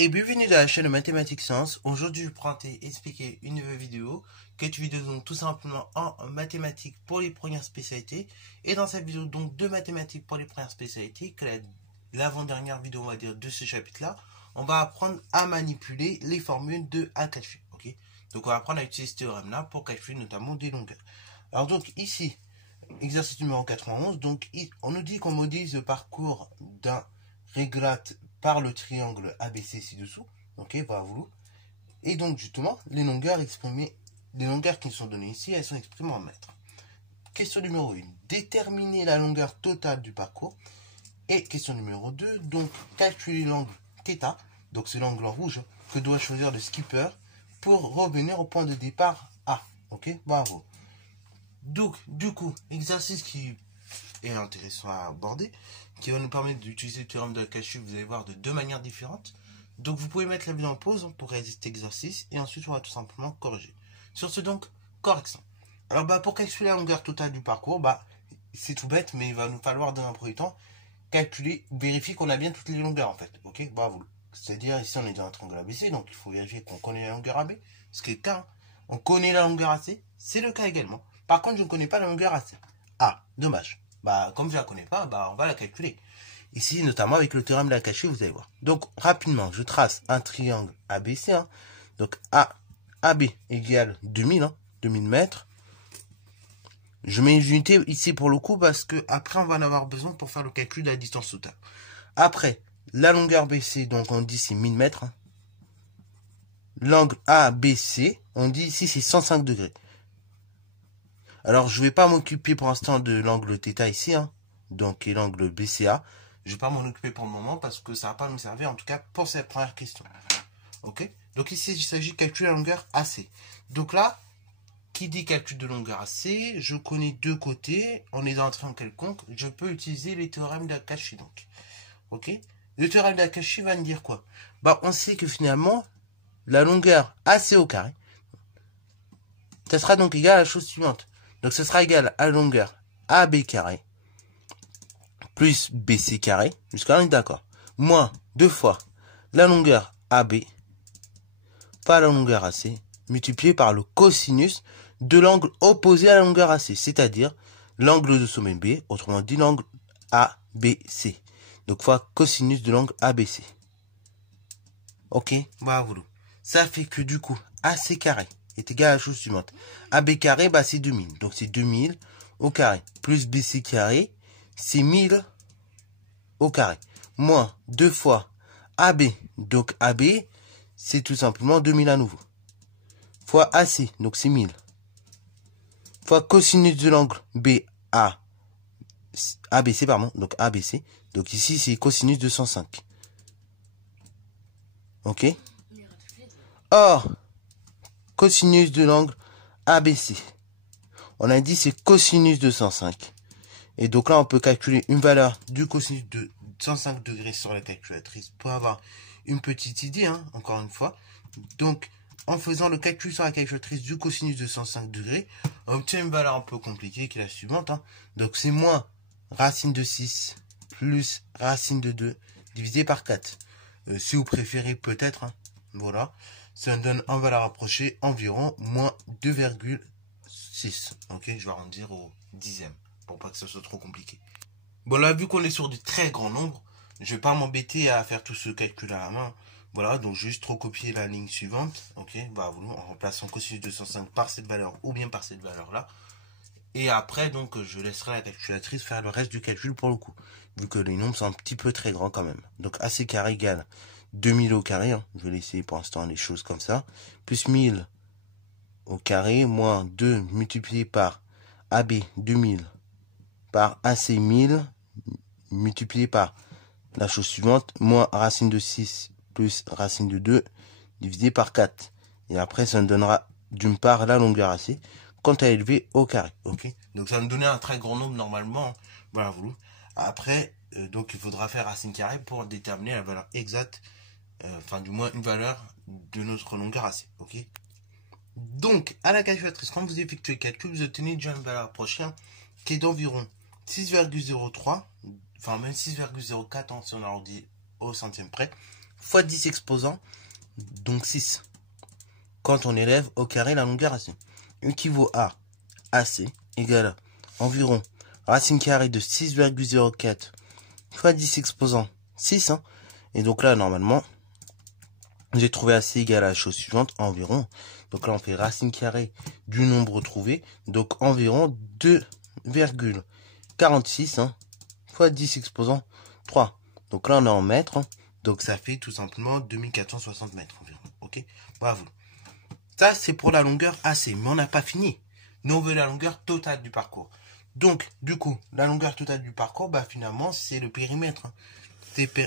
Et bienvenue dans la chaîne Mathématiques Sciences. Aujourd'hui, je prends et expliquer une nouvelle vidéo. Vidéo donc tout simplement en mathématiques pour les premières spécialités. Et dans cette vidéo donc de mathématiques pour les premières spécialités, que l'avant-dernière vidéo on va dire de ce chapitre-là, on va apprendre à manipuler les formules de à calculer. Ok. Donc on va apprendre à utiliser ce théorème-là pour calculer notamment des longueurs. Alors donc ici, exercice numéro 91. Donc on nous dit qu'on modélise le parcours d'un réglate par le triangle ABC ci-dessous. Ok, voilà. Et donc, justement, les longueurs qui nous sont données ici, elles sont exprimées en mètres. Question numéro 1. Déterminer la longueur totale du parcours. Et question numéro 2. Donc, calculer l'angle θ. Donc, c'est l'angle en rouge que doit choisir le skipper pour revenir au point de départ A. Ok, bravo. Donc, du coup, exercice qui est intéressant à aborder, qui va nous permettre d'utiliser le théorème de Cauchy, vous allez voir, de deux manières différentes. Donc vous pouvez mettre la vidéo en pause pour réaliser cet exercice et ensuite on va tout simplement corriger. Sur ce donc, correction. Alors pour calculer la longueur totale du parcours, c'est tout bête, mais il va nous falloir dans un premier temps calculer, vérifier qu'on a bien toutes les longueurs en fait. Ok, bravo. C'est-à-dire ici on est dans un triangle ABC, donc il faut vérifier qu'on connaît la longueur AB, ce qui est le cas. On connaît la longueur AC, c'est le cas également. Par contre je ne connais pas la longueur AC. Ah, dommage. Comme je la connais pas, on va la calculer. Ici, notamment avec le théorème de la Cauchy, vous allez voir. Donc, rapidement, je trace un triangle ABC. Donc, AB égale 2000, 2000 mètres. Je mets une unité ici pour le coup parce que après on va en avoir besoin pour faire le calcul de la distance totale. Après, la longueur BC, donc on dit c'est 1000 mètres. L'angle ABC, on dit ici c'est 105 degrés. Alors, je ne vais pas m'occuper pour l'instant de l'angle θ ici, donc et l'angle BCA. Je ne vais pas m'en occuper pour le moment parce que ça ne va pas nous servir, en tout cas, pour cette première question. Ok. Donc ici, il s'agit de calculer la longueur AC. Donc là, qui dit calcul de longueur AC, je connais deux côtés. On est dans un triangle quelconque. Je peux utiliser les théorèmes de la Cauchy, donc. Ok. Le théorème de la Cauchy va me dire quoi? On sait que finalement, la longueur AC au carré, ça sera donc égal à la chose suivante. Donc, ce sera égal à la longueur AB carré plus BC carré, jusqu'à là on est d'accord, moins 2 fois la longueur AB par la longueur AC, multiplié par le cosinus de l'angle opposé à la longueur AC, c'est-à-dire l'angle de sommet B, autrement dit l'angle ABC. Donc, fois cosinus de l'angle ABC. Ok, voilà. Ça fait que du coup, AC carré est égal à la chose suivante. AB carré, c'est 2000. Donc, c'est 2000 au carré. Plus BC carré, c'est 1000 au carré. Moins 2 fois AB. Donc, AB, c'est tout simplement 2000 à nouveau. Fois AC, donc c'est 1000. Fois cosinus de l'angle ABC, pardon. Donc, ABC. Donc, ici, c'est cosinus de 105. Ok. Or, cosinus de l'angle ABC. On a dit c'est cosinus de 105. Et donc là, on peut calculer une valeur du cosinus de 105 degrés sur la calculatrice pour avoir une petite idée, encore une fois. Donc, en faisant le calcul sur la calculatrice du cosinus de 105 degrés, on obtient une valeur un peu compliquée qui est la suivante. Donc, c'est moins racine de 6 plus racine de 2 divisé par 4. Si vous préférez, peut-être. Voilà. Ça nous donne en valeur approchée environ moins 2,6. Ok, je vais arrondir au dixième pour pas que ce soit trop compliqué. Bon, là, vu qu'on est sur des très grands nombres, je vais pas m'embêter à faire tout ce calcul à la main. Voilà, donc juste recopier la ligne suivante. Ok, en remplaçant cosinus de 105 par cette valeur ou bien par cette valeur-là. Et après, donc, je laisserai la calculatrice faire le reste du calcul pour le coup. Vu que les nombres sont un petit peu très grands quand même. Donc, AC carré égale 2000 au carré. Je vais laisser pour l'instant les choses comme ça. Plus 1000 au carré. Moins 2 multiplié par AB 2000 par AC 1000 multiplié par la chose suivante. Moins racine de 6 plus racine de 2 divisé par 4. Et après, ça nous donnera d'une part la longueur AC quand elle est élevée au carré. Ok. Donc ça va nous donner un très grand nombre normalement. Voilà. Après, donc il faudra faire racine carrée pour déterminer la valeur exacte, enfin du moins une valeur de notre longueur AC. Ok. Donc à la calculatrice, quand vous effectuez le calcul, vous obtenez déjà une valeur approchée qui est d'environ 6,03, enfin même 6,04 si on arrondit au centième près. fois 10 exposants, donc 6. Quand on élève au carré la longueur AC, équivaut à AC égale à environ racine carrée de 6,04 fois 10 exposants 6. Hein. Et donc là, normalement, j'ai trouvé AC égale à la chose suivante, environ. Donc là, on fait racine carrée du nombre trouvé. Donc environ 2,46 hein, fois 10 exposant 3. Donc là, on est en mètres. Hein. Donc ça fait tout simplement 2460 mètres environ. Ok, bravo. Ça, c'est pour la longueur AC. Mais on n'a pas fini. Nous, on veut la longueur totale du parcours. Donc, du coup, la longueur totale du parcours, bah finalement, c'est le périmètre. Hein.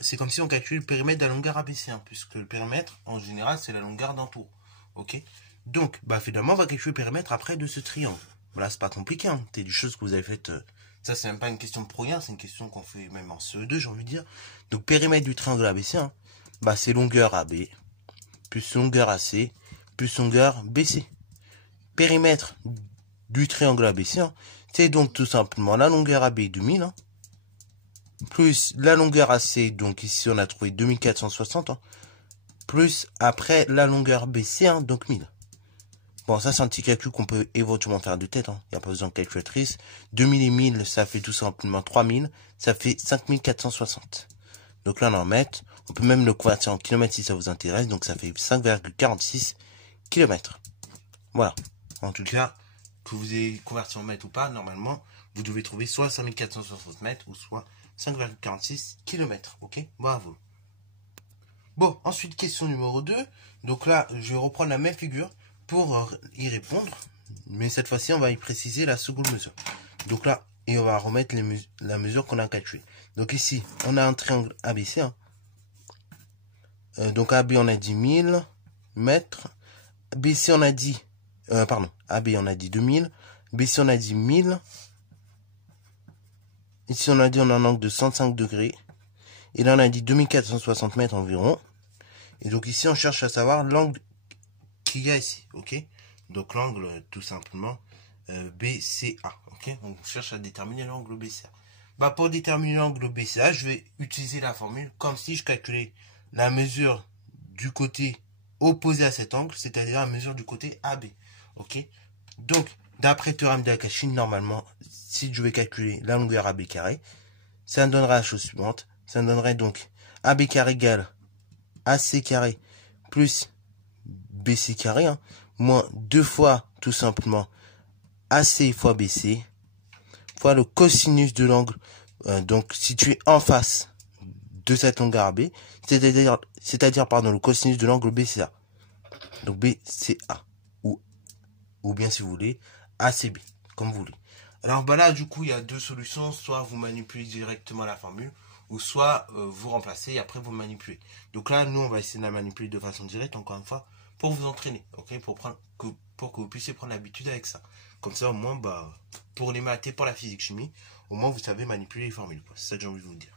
C'est comme si on calculait le périmètre de la longueur ABC, hein, puisque le périmètre, en général, c'est la longueur d'un tour. Ok. Donc, bah finalement, on va calculer le périmètre après de ce triangle. Voilà, c'est pas compliqué. Hein. C'est des choses que vous avez faites. Ça, c'est même pas une question de pro-1, c'est une question qu'on fait même en CE2, j'ai envie de dire. Donc, périmètre du triangle ABC, hein, bah c'est longueur AB, plus longueur AC, plus longueur BC. Périmètre du triangle ABC, hein, c'est donc tout simplement la longueur AB de 1000, hein, plus la longueur AC, donc ici on a trouvé 2460, hein, plus après la longueur BC, hein, donc 1000. Bon, ça c'est un petit calcul qu'on peut éventuellement faire de tête, hein. Il n'y a pas besoin de calculatrice. 2000 et 1000, ça fait tout simplement 3000, ça fait 5460. Donc là on en met, on peut même le convertir en kilomètres si ça vous intéresse, donc ça fait 5,46 km. Voilà. En tout cas, que vous ayez converti en mètres ou pas, normalement, vous devez trouver soit 5460 mètres ou soit 5,46 km. Ok, bravo. Bon, ensuite, question numéro 2. Donc là, je vais reprendre la même figure pour y répondre. Mais cette fois-ci, on va y préciser la seconde mesure. Donc là, et on va remettre la mesure qu'on a calculée. Donc ici, on a un triangle ABC. Hein. Donc AB, on a dit 1000 mètres. BC, on a dit... AB, on a dit 2000. BC, on a dit 1000. Ici, on a dit on a un angle de 105 degrés. Et là, on a dit 2460 mètres environ. Et donc ici, on cherche à savoir l'angle qu'il y a ici. Ok. Donc l'angle, tout simplement, BCA. Ok. On cherche à déterminer l'angle BCA. Bah, pour déterminer l'angle BCA, je vais utiliser la formule comme si je calculais la mesure du côté opposé à cet angle, c'est-à-dire la mesure du côté AB. Ok. Donc, d'après théorème de Akashi, normalement, si je vais calculer la longueur AB carré, ça me donnera la chose suivante. Ça me donnerait donc AB carré égale AC carré plus BC carré, hein, moins 2 fois, tout simplement, AC fois BC, fois le cosinus de l'angle, donc situé en face de cette longueur AB, c'est-à-dire le cosinus de l'angle BCA. Donc BCA. Ou bien si vous voulez, ACB, comme vous voulez. Alors bah là, du coup, il y a deux solutions. Soit vous manipulez directement la formule, ou soit vous remplacez et après vous manipulez. Donc là, nous, on va essayer de la manipuler de façon directe, encore une fois, pour vous entraîner, ok, pour que vous puissiez prendre l'habitude avec ça. Comme ça, au moins, bah, pour les maths et pour la physique-chimie, au moins, vous savez manipuler les formules. C'est ça que j'ai envie de vous dire.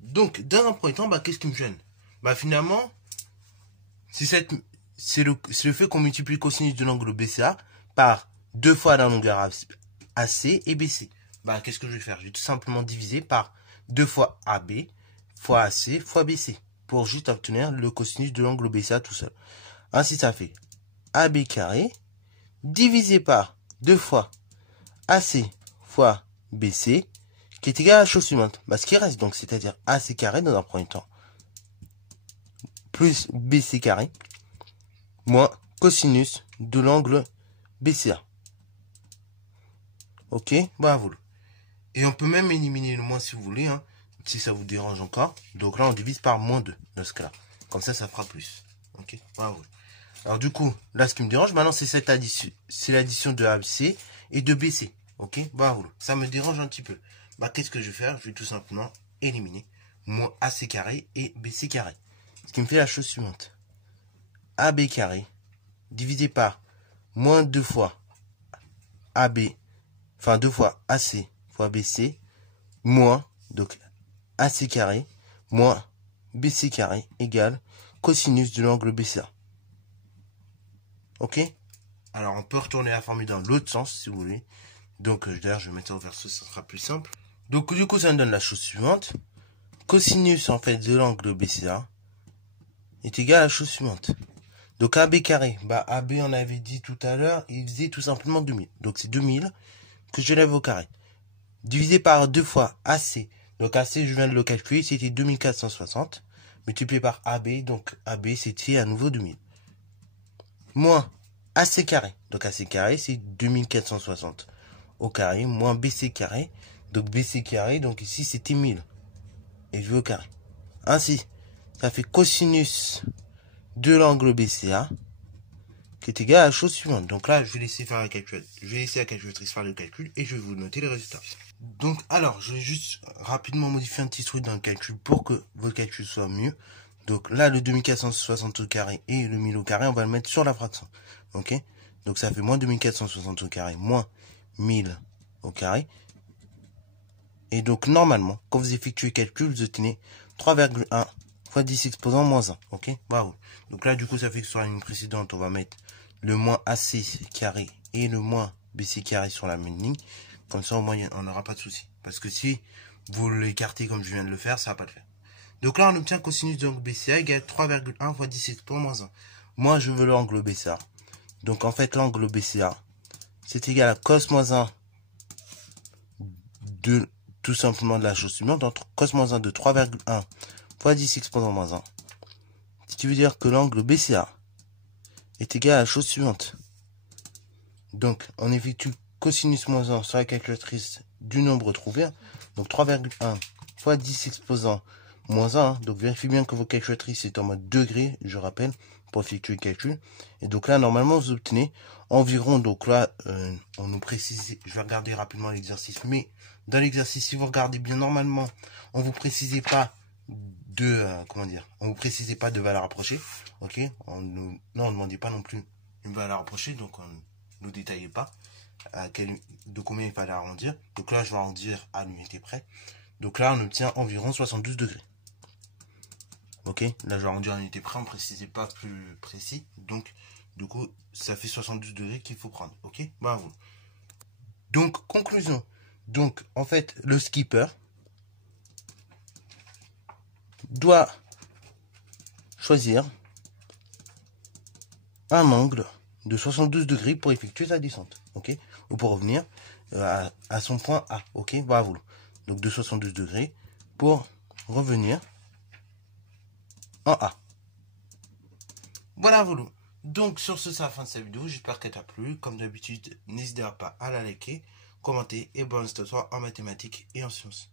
Donc, dans un premier temps, bah, qu'est-ce qui me gêne? Bah, finalement, c'est le fait qu'on multiplie le cosinus de l'angle BCA par 2 fois la longueur AC et BC. Bah, qu'est-ce que je vais faire? Je vais tout simplement diviser par 2 fois AB fois AC fois BC pour juste obtenir le cosinus de l'angle BCA tout seul. Ainsi, ça fait AB carré divisé par 2 fois AC fois BC qui est égal à la chose suivante. Bah, ce qui reste donc, c'est-à-dire AC carré dans un premier temps plus BC carré moins cosinus de l'angle BCA. Ok, bravo. Et on peut même éliminer le moins si vous voulez, hein, si ça vous dérange encore. Donc là, on divise par moins 2 dans ce cas-là. Comme ça fera plus. Ok, bravo. Alors du coup, là, ce qui me dérange maintenant, c'est cette addition, c'est l'addition de AC et de BC. Ok, bravo. Ça me dérange un petit peu. Bah, qu'est-ce que je vais faire? Je vais tout simplement éliminer moins AC carré et BC carré. Ce qui me fait la chose suivante. AB carré divisé par moins 2 fois AB, enfin 2 fois AC fois BC, moins, donc AC carré, moins BC carré égale cosinus de l'angle BCA. Ok? Alors on peut retourner la formule dans l'autre sens si vous voulez. Donc d'ailleurs je vais mettre ça au verso, ça sera plus simple. Donc du coup ça me donne la chose suivante. cosinus en fait de l'angle BCA est égal à la chose suivante. Donc AB carré, bah AB on avait dit tout à l'heure, il faisait tout simplement 2000. Donc c'est 2000 que je lève au carré. Divisé par 2 fois AC. Donc AC je viens de le calculer, c'était 2460. Multiplié par AB, donc AB c'était à nouveau 2000. Moins AC carré. Donc AC carré c'est 2460 au carré, moins BC carré. Donc BC carré, donc ici c'était 1000. Et vu au carré. Ainsi, ça fait cosinus de l'angle BCA qui est égal à la chose suivante. Donc là, je vais laisser faire la calculatrice. Je vais laisser la calculatrice faire le calcul et je vais vous noter les résultats. Donc, alors, je vais juste rapidement modifier un petit truc dans le calcul pour que votre calcul soit mieux. Donc là, le 2460 au carré et le 1000 au carré, on va le mettre sur la fraction. Ok? Donc ça fait moins 2460 au carré, moins 1000 au carré. Et donc, normalement, quand vous effectuez le calcul, vous obtenez 3,1 fois 10 exposant moins 1. Ok? Bravo. Donc là, du coup, ça fait que sur la ligne précédente, on va mettre le moins AC carré et le moins BC carré sur la même ligne. Comme ça, au moins, on n'aura pas de souci. Parce que si vous l'écartez comme je viens de le faire, ça va pas le faire. Donc là, on obtient cosinus de l'angle BCA égale 3,1 fois 10 exposant moins 1. Moi, je veux l'angle BCA. Donc, en fait, l'angle BCA, c'est égal à cos moins 1 de tout simplement de la chose suivante, entre cos moins 1 de 3,1 fois 10 exposant moins 1. Ce qui veut dire que l'angle BCA est égal à la chose suivante. Donc, on effectue cosinus moins 1 sur la calculatrice du nombre trouvé. Donc, 3,1 fois 10 exposant moins 1. Donc, vérifiez bien que vos calculatrices est en mode degré, je rappelle, pour effectuer le calcul. Et donc là, normalement, vous obtenez environ, donc là, on nous précise, je vais regarder rapidement l'exercice, mais dans l'exercice, si vous regardez bien, normalement, on vous précisait pas de, comment dire, on vous précisait pas de valeur approchée, ok, on ne demandait pas non plus une valeur approchée, donc on ne détaillait pas de combien il fallait arrondir. Donc là, je vais arrondir à l'unité près. Donc là, on obtient environ 72 degrés. Ok, là, je vais arrondir à l'unité près, on ne précisait pas plus précis, donc du coup, ça fait 72 degrés qu'il faut prendre, ok, bravo. Donc, conclusion. Donc, en fait, le skipper doit choisir un angle de 72 degrés pour effectuer sa descente, ok, ou pour revenir à son point A, ok, bravo. Donc, de 72 degrés pour revenir en A. Voilà, voilà. Donc, sur ce, c'est la fin de cette vidéo. J'espère qu'elle t'a plu. Comme d'habitude, n'hésitez pas à la liker, commenter et bonne histoire en mathématiques et en sciences.